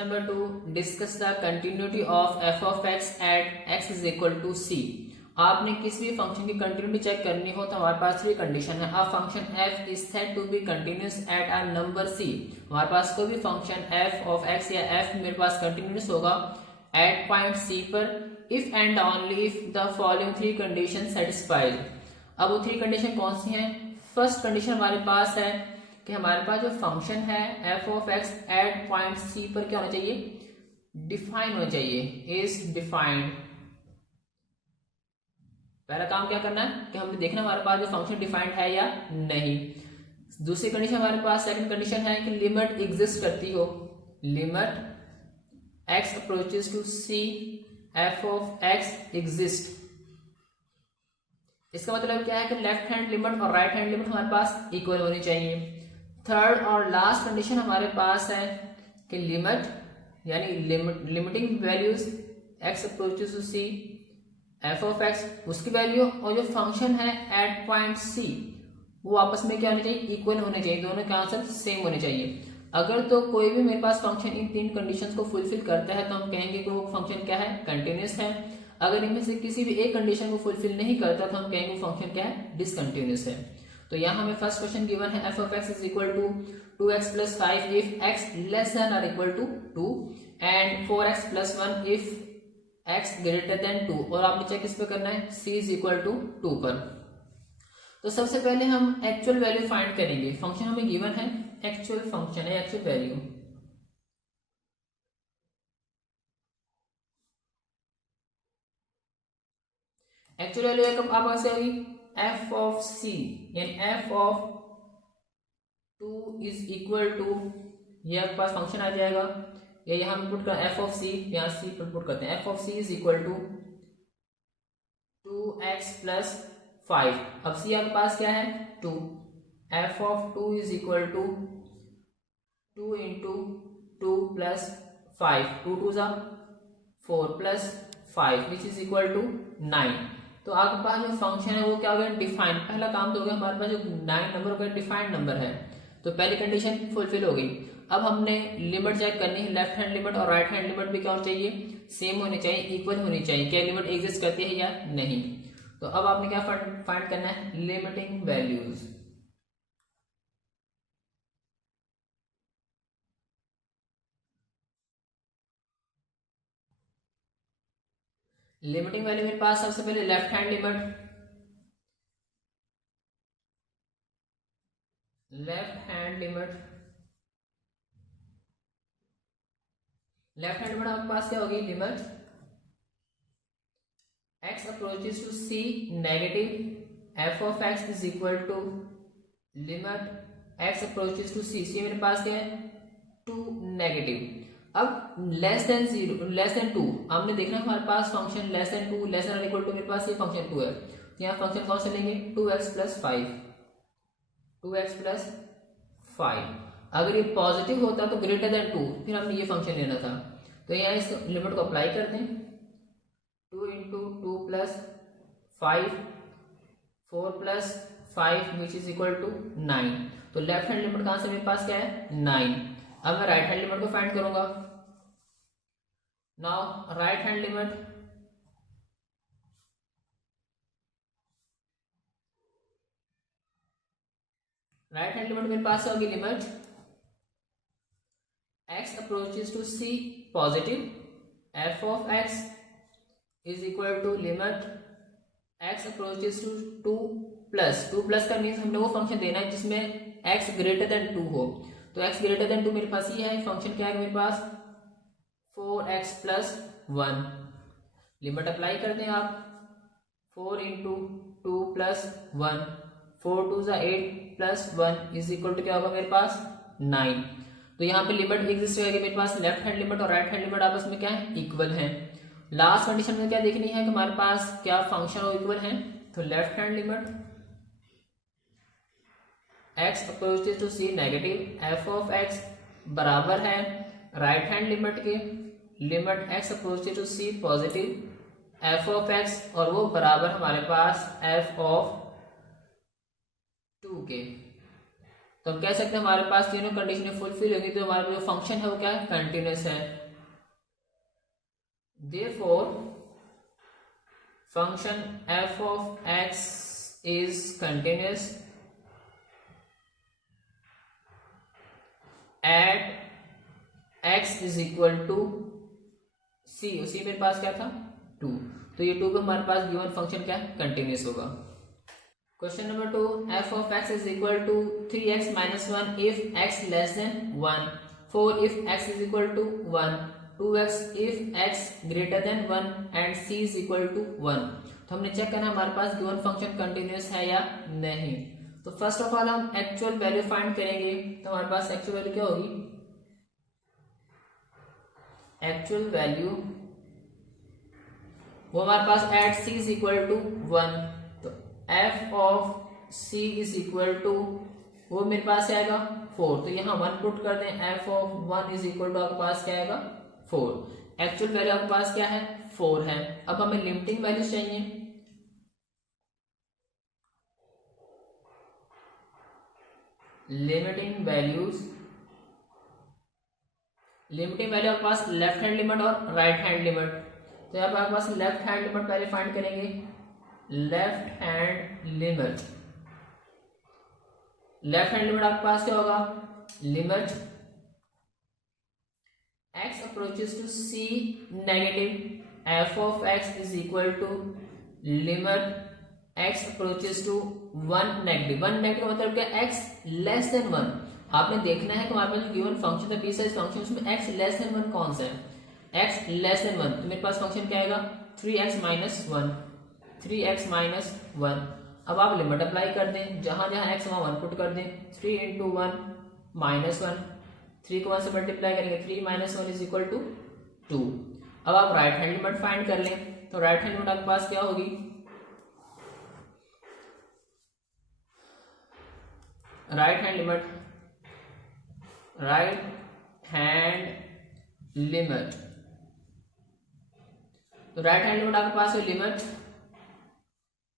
Number 2, discuss the continuity of f of x at x is equal to c. आपने किसी भी function की continuity check करनी हो तो हमारे पास थ्री कंडीशन है। A function F is said to be continuous at a number C. हमारे पास कोई भी फंक्शन एफ ऑफ एक्स या एफ मेरे पास कंटिन्यूअस होगा एट पॉइंट सी पर if and only if the following three condition satisfied. अब वो थ्री कंडीशन कौन सी हैं? फर्स्ट कंडीशन हमारे पास है कि हमारे पास जो फंक्शन है F of x at point C पर क्या होना चाहिए? डिफाइन होना चाहिए, इज डिफाइंड। पहला काम क्या करना है कि हमें देखना हमारे पास जो फंक्शन डिफाइंड है या नहीं। दूसरी कंडीशन हमारे पास सेकंड कंडीशन है कि लिमिट एग्जिस्ट करती हो। Limit X approaches to C F of X exist. इसका मतलब क्या है कि लेफ्ट हैंड लिमिट और राइट हैंड लिमिट हमारे पास इक्वल होनी चाहिए। थर्ड और लास्ट कंडीशन हमारे पास है कि लिमिट यानी limiting values X approaches to C F of X, उसकी वैल्यू और जो फंक्शन है एट पॉइंट सी वो आपस में क्या होने चाहिए? इक्वल होने चाहिए, दोनों के आंसर सेम होने चाहिए। अगर तो कोई भी मेरे पास फंक्शन इन तीन कंडीशंस को फुलफिल करता है तो हम कहेंगे कि वो फंक्शन क्या है? कंटिन्यूअस है। अगर इनमें से किसी भी एक कंडीशन को फुलफिल नहीं करता तो हम कहेंगे वो फंक्शन क्या है? डिसकंटिन्यूअस है। तो यहाँ हमें फर्स्ट क्वेश्चन गिवन है F of X is equal to 2x plus 5 if x less than और equal to 2 and 4x plus 1 if x greater than 2। और आपने चेक किस पे करना है? c इज इक्वल टू 2 पर। तो सबसे पहले हम एक्चुअल वैल्यू फाइंड करेंगे। फंक्शन हमें गिवन है, एक्चुअल फंक्शन है, एक्चुअल वैल्यू। एक्चुअल वैल्यू एक आप ऐसे होगी एफ ऑफ सी यानी F of 2 is equal to, ये आपके पास फंक्शन आ जाएगा, या यहां हम पुट कर एफ ऑफ सी, यहां सी पर पुट करते हैं। F of C is equal to 2x plus 5। अब सी आपके पास क्या है? 2। F of 2 is equal to 2 into 2 plus 5, 2 2 जा 4 plus 5 which is equal to 9। तो आपके पास जो फंक्शन है वो क्या हो गया? डिफाइंड। पहला काम तो हो गया हमारे पास जो 9 नंबर हो गया डिफाइंड नंबर है, तो पहली कंडीशन फुलफिल हो गई। अब हमने लिमिट चेक करनी है, लेफ्ट हैंड लिमिट और राइट हैंड लिमिट भी क्या होनी चाहिए? सेम होनी चाहिए, इक्वल होनी चाहिए। क्या लिमिट एग्जिस्ट करती है या नहीं? तो अब आपने क्या फाइंड करना है? Limiting values. लिमिटिंग वैल्यू मेरे पास सबसे पहले left hand limit, left hand limit आपके पास क्या होगी? Limit x approaches to c negative F of x is equal to limit x approaches to c। c मेरे पास क्या है? 2 नेगेटिव। अब लेस देन 0 लेस देन 2 हमने देखना है हमारे पास function less than 2 less than equal to, मेरे पास ये फंक्शन 2 है, तो यहाँ फंक्शन कौन सा लेंगे? 2x plus 5, 2x plus 5। अगर ये पॉजिटिव होता तो ग्रेटर देन 2 फिर हमने ये फंक्शन लेना था। तो यहाँ इस लिमिट को अप्लाई कर दें, 2 into 2 plus 5 4 plus 5 which is equal to 9। तो लेफ्ट हैंड लिमिट कहां से मेरे पास क्या है? 9। अब मैं राइट हैंड लिमिट को फाइंड करूंगा। Now right hand limit, right hand limit मेरे पास होगी limit x approaches to c positive F of x is equal to limit x approaches to 2 plus 2 plus का मीन्स हमने वो फंक्शन देना है जिसमें x ग्रेटर देन 2 हो। तो x ग्रेटर देन 2 मेरे पास ये है, फंक्शन क्या है मेरे पास? 4x plus 1। लिमिट अप्लाई कर दें आप, 4 इंटू 2 प्लस 1, 4 2 जा 8 प्लस 1 इज इक्वल टू क्या होगा मेरे पास? 9। तो यहाँ पे लिमिट एग्जिस्ट होगी मेरे पास, लेफ्ट हैंड लिमिट और राइट हैंड लिमिट आपस में क्या है? इक्वल है। लास्ट कंडीशन में क्या देखनी है कि हमारे पास क्या फंक्शन और इक्वल है। तो left hand limit x approaches to c negative F of x बराबर है राइट हैंड लिमिट के limit x approaches to c positive F of x, और वो बराबर हमारे पास f ऑफ 2 के। तो हम कह सकते हैं हमारे पास तीनों कंडीशनें फुलफिल होगी तो हमारा जो फंक्शन है वो क्या है, कंटिन्यूस है। Therefore, function f of x is continuous at x is equal to c। उसी मेरे पास क्या था 2, तो ये 2 का हमारे पास गिवन फंक्शन क्या है, कंटिन्यूस होगा। Question number 2, f of x is equal to 3x minus 1 if x less than 1, 4 if x is equal to 1, 2x if x greater than 1 and c is equal to 1। तो हमने check करना हमारे पास given function continuous है या नहीं। तो first of all हम एक्चुअल वैल्यू फाइंड करेंगे। तो हमारे पास एक्चुअल वैल्यू क्या होगी, एक्चुअल वैल्यू वो हमारे पास at c is equal to 1, तो f of c is equal to वो मेरे पास आएगा 4, तो यहाँ 1 पुट कर दें, f of 1 is equal to आपके पास क्या आएगा 4। एक्चुअल वैल्यू आपके पास क्या है 4 है। अब हमें लिमिटिंग वैल्यू चाहिए। लिमिटिंग वैल्यू आपके पास लेफ्ट हैंड लिमिट और राइट हैंड लिमिट। तो यहाँ पर आपके पास लेफ्ट हैंड लिमिट पहले फाइंड करेंगे। लेफ्ट हैंड लिमिट आपके पास क्या होगा, limit x approaches to c negative f of x is equal to limit x approaches to 1 negative। 1 negative मतलब क्या, x less than 1। आपने देखना है कि हमारे पास जो गिवन फंक्शन है पीस फंक्शन उसमें x लेस देन 1 कौन सा है, x लेस देन 1। तो मेरे पास फंक्शन क्या आएगा 3x minus 1, 3x minus 1। अब आप लिमिट अप्लाई कर दें, जहां जहां x वहां 1 पुट कर दें। 3 into 1 minus 1, 3 को 1 से मल्टीप्लाई करेंगे, 3 minus 1 is equal to 2। अब आप राइट हैंड लिमिट फाइंड कर लें। तो राइट हैंड लिमिट आपके पास क्या होगी, राइट हैंड लिमिट तो राइट हैंड लिमिट आपके पास है limit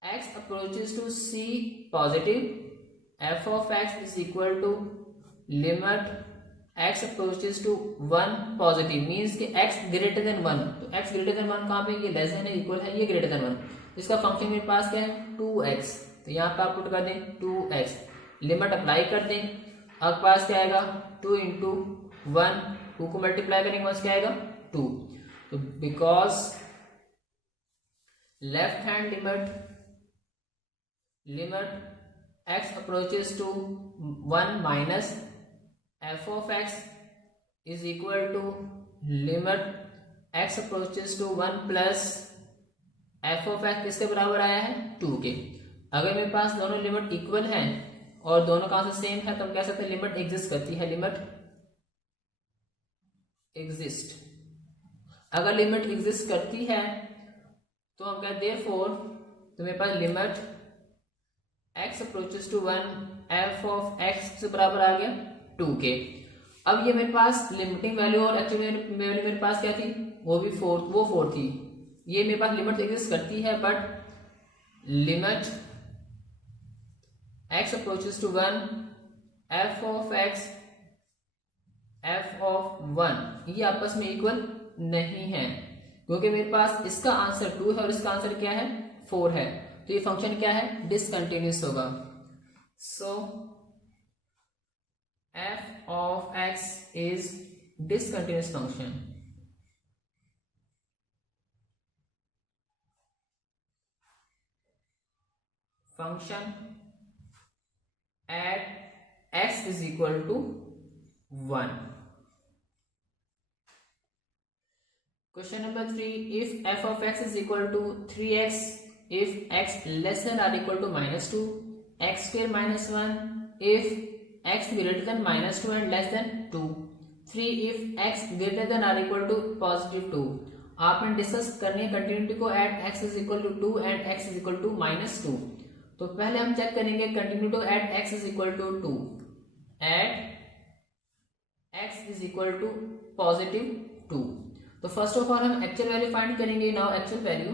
x approaches to c positive f of x is equal to limit x approaches to 1 positive means कि x greater than 1। तो x greater than 1 कहाँ पे, ये लेस देन है, इक्वल है, ये ग्रेटर देन 1। इसका फंक्शन मेरे पास क्या है 2x। तो यहाँ पे आप पुट कर दें 2x, लिमिट अप्लाई कर दें। आपके पास क्या आएगा 2 into 1, 2 को मल्टीप्लाई करेंगे 1 क्या आएगा 2। तो because left hand limit x approaches to 1 minus f of x is equal to limit x approaches to 1 plus f of x किसके बराबर आया है 2 के। अगर मेरे पास दोनों लिमिट इक्वल हैं और दोनों कहां से सेम है तो हम कह सकते हैं लिमिट एग्जिस्ट करती है, लिमिट एग्जिस्ट। अगर लिमिट एग्जिस्ट करती है तो हम कहते हैं देयरफॉर, तो मेरे पास limit x approaches to 1 f of x से बराबर आ गया 2 के। अब ये मेरे पास लिमिटिंग वैल्यू और एक्चुअल वैल्यू मेरे पास क्या थी, वो 4 थी। ये मेरे पास लिमिट एग्जिस्ट करती है but limit x approaches to 1 f of x f of 1 ये आपस में इक्वल नहीं है, क्योंकि मेरे पास इसका आंसर 2 है और इसका आंसर क्या है 4 है। तो ये फंक्शन क्या है, डिसकंटिन्यूअस होगा। So f of x is discontinuous function. Function at x is equal to 1। Question number 3, if f of x is equal to 3x if x less than or equal to -2, x square minus 1 if x greater than -2 and less than 2, 3 if x greater than or equal to +2। आपने discuss करनी है continuity को at x is equal to 2 and x is equal to -2। तो पहले हम check करेंगे continuity को at x is equal to 2, at x is equal to +2। तो फर्स्ट ऑफ ऑल हम एक्चुअल वैल्यू फाइंड करेंगे। Now actual value,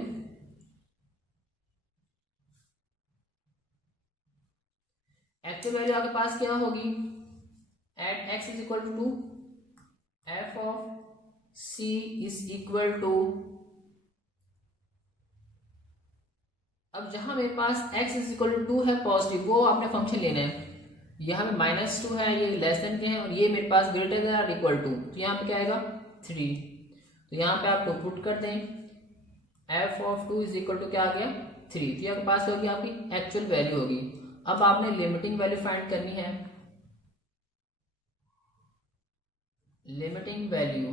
actual value आपके पास क्या होगी, at x is equal to F of C is equal to, अब जहां मेरे पास x इज इक्वल टू 2 है पॉजिटिव, वो आपने फंक्शन लेना है। यहाँ पे -2 है, ये लेस देन के हैं, और ये मेरे पास ग्रेटर देन और इक्वल टू, तो यहाँ पे क्या आएगा 3। तो यहाँ पे आप पुट कर दें f of 2 is equal to क्या आ गया 3, तो यहाँ पास होगी आपकी एक्चुअल वैल्यू होगी। अब आपने लिमिटिंग वैल्यू फाइंड करनी है। लिमिटिंग वैल्यू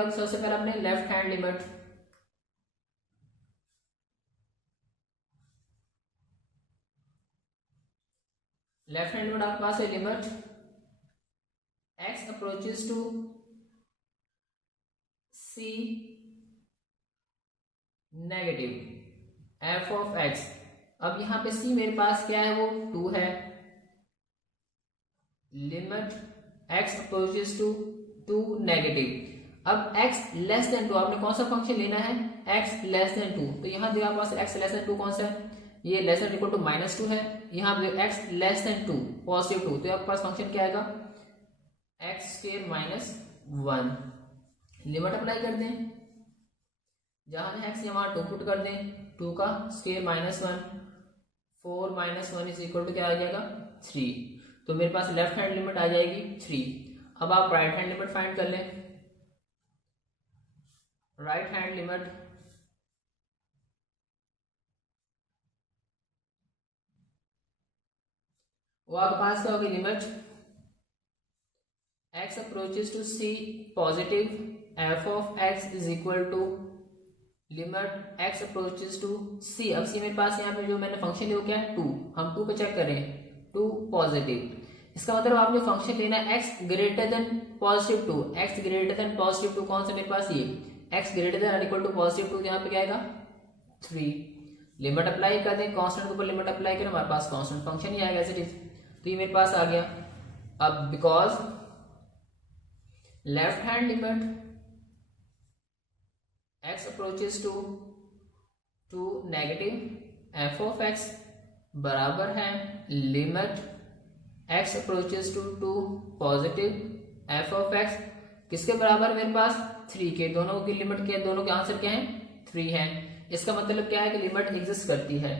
आप सबसे पहले अपने left hand limit, left hand limit आपके पास है limit x approaches to c negative f of x। अब यहां पे c मेरे पास क्या है, वो 2 है। Limit x approaches to 2 negative. अब x लेस देन 2 आपने कौन सा फंक्शन लेना है, x लेस देन 2। तो यहां देखो आपके पास x लेस देन 2 कौन सा है, ये लेस देन इक्वल टू -2 है। यहाँ पे x लेस देन 2 पॉजिटिव 2, तो आपके पास फंक्शन क्या आएगा x स्क्वायर -1। लिमिट अप्लाई कर दें, जहां x यहाँ 2 पुट कर दें, 2 का स्क्वायर -1, 4 -1 इज इक्वल टू क्या आ जाएगा 3। तो मेरे पास लेफ्ट हैंड लिमिट आ जाएगी 3। अब आप राइट हैंड लिमिट फाइंड कर लें। राइट हैंड लिमिट वो आपके पास क्या होगी, limit x approaches to c positive f of x is equal to limit x approaches to c। अब c मेरे पास यहाँ पे जो मैंने फंक्शन लिया क्या है 2, हम 2 पे चेक करें 2 पॉजिटिव। इसका मतलब आपने फंक्शन लेना है x greater than positive 2, x greater than positive 2 कौन सा मेरे पास ये x greater than equal to positive 2, यहाँ पे क्या आएगा 3। लिमिट अप्लाई कर दें, कांस्टेंट के ऊपर लिमिट अप्लाई करें, हमारे पास कांस्टेंट फंक्शन ही आएगा एज इट इज। तो ये मेरे पास आ गया। अब because left hand limit x approaches to negative f of x बराबर है limit x approaches to positive f of x, किसके बराबर मेरे पास 3 के। दोनों की लिमिट क्या है, दोनों के आंसर क्या है 3 है। इसका मतलब क्या है कि लिमिट एग्जिस्ट करती है,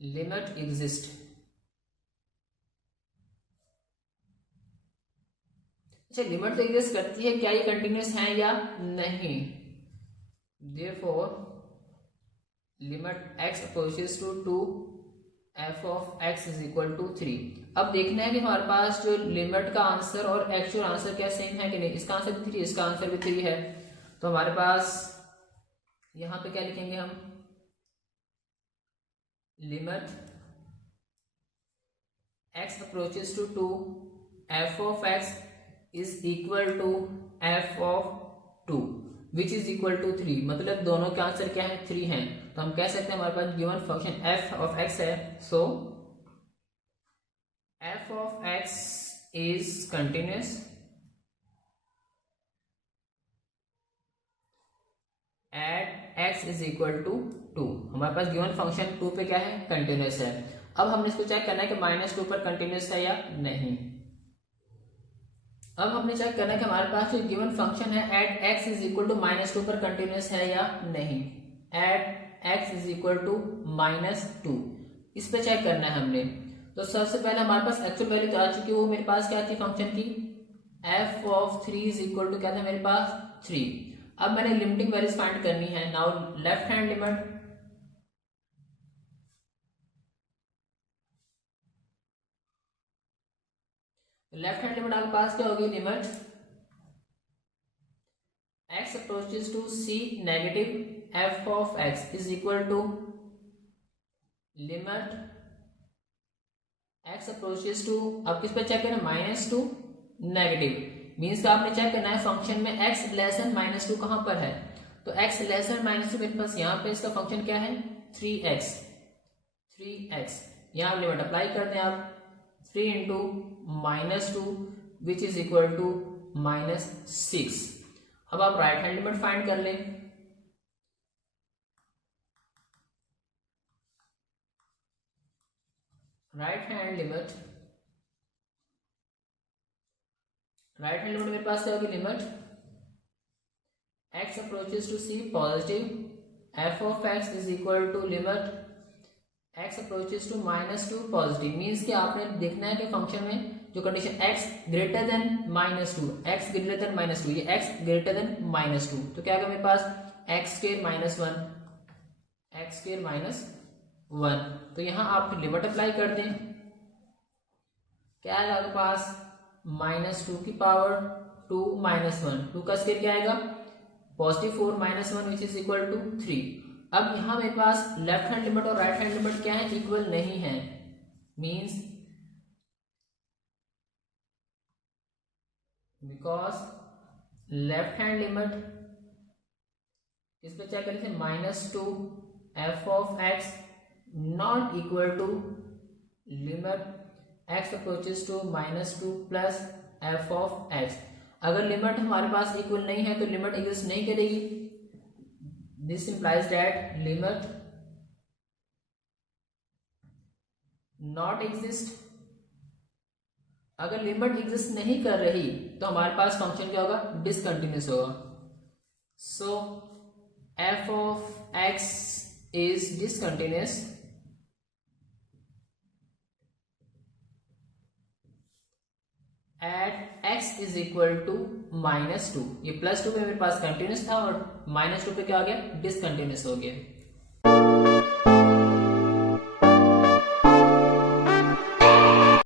लिमिट एग्जिस्ट। अच्छा, लिमिट तो एग्जिस्ट करती है, क्या ये कंटिन्यूअस है या नहीं। Therefore limit x approaches to f of x is equal to 3। अब देखना है कि हमारे पास जो लिमिट का आंसर और एक्चुअल आंसर क्या सेम है कि नहीं। इसका आंसर भी 3, इसका आंसर भी 3 है। तो हमारे पास यहां पे क्या लिखेंगे हम, limit x approaches to f of x is equal to f of 2 which is equal to 3। मतलब दोनों के आंसर क्या है 3 हैं। तो हम कह सकते हैं हमारे पास given function f of x है, so f of x is continuous at x is equal to 2। हमारे पास गिवन फंक्शन 2 पे क्या है कंटिन्यूअस है। अब हमने इसको चेक करना है कि -2 पर कंटिन्यूअस है या नहीं। अब हमने चेक करना है कि हमारे पास जो गिवन फंक्शन है at x is equal to -2 पर कंटिन्यूअस है या नहीं। At x is equal to -2, इस पे चेक करना है हमने। तो सबसे पहले हमारे पास एक्चुअल वैल्यू तो आ चुकी है, वो मेरे पास क्या थी फंक्शन की f of 3 is equal to क्या था मेरे पास 3। अब मैंने लिमिटिंग वैल्यूज फाइंड करनी है। नाउ लेफ्ट हैंड लिमिट आपके पास क्या होगी, limit x approaches to c negative f of x is equal to limit x approaches to, अब किस पे चेक करना है -2 नेगेटिव। मीन्स का आपने चेक करना है फंक्शन में x लेस देन -2 कहां पर है। तो x लेस देन -2 मेरे पास यहाँ पे इसका फंक्शन क्या है 3x। यहाँ लिमिट अप्लाई करते हैं आप 3 into -2 which is equal to -6। अब आप राइट हैंड लिमिट फाइंड कर लें। राइट हैंड लिमिट मेरे पास क्या होगी, limit x approaches to c positive f of x is equal to limit x approaches to -2 positive. Means कि आपने देखना है कि फंक्शन में जो condition x greater than -2, x greater than -2, ये x ग्रेटर देन -2, तो क्या होगा मेरे पास x स्क्वायर -1, तो यहां आप लिमिट अप्लाई कर दें, क्या आएगा आपके पास -2 की पावर 2 -1, 2 का स्क्वायर क्या आएगा positive 4 -1 which is equal to 3। अब यहां मेरे पास लेफ्ट हैंड लिमिट और राइट हैंड लिमिट क्या है, इक्वल नहीं है। Means because left hand limit इस पे चेक करें, -2 f of x not equal to limit x approaches to -2 plus f of x। अगर लिमिट हमारे पास इक्वल नहीं है तो लिमिट एग्जिस्ट नहीं करेगी। This implies that limit not exist. अगर लिमिट एग्जिस्ट नहीं कर रही तो हमारे पास फंक्शन क्या होगा, डिसकंटिन्यूअस होगा। So f of x is discontinuous at x is equal to -2। ये +2 पे मेरे पास कंटिन्यूस था और -2 पे क्या हो गया, डिसकंटिन्यूअस हो गया।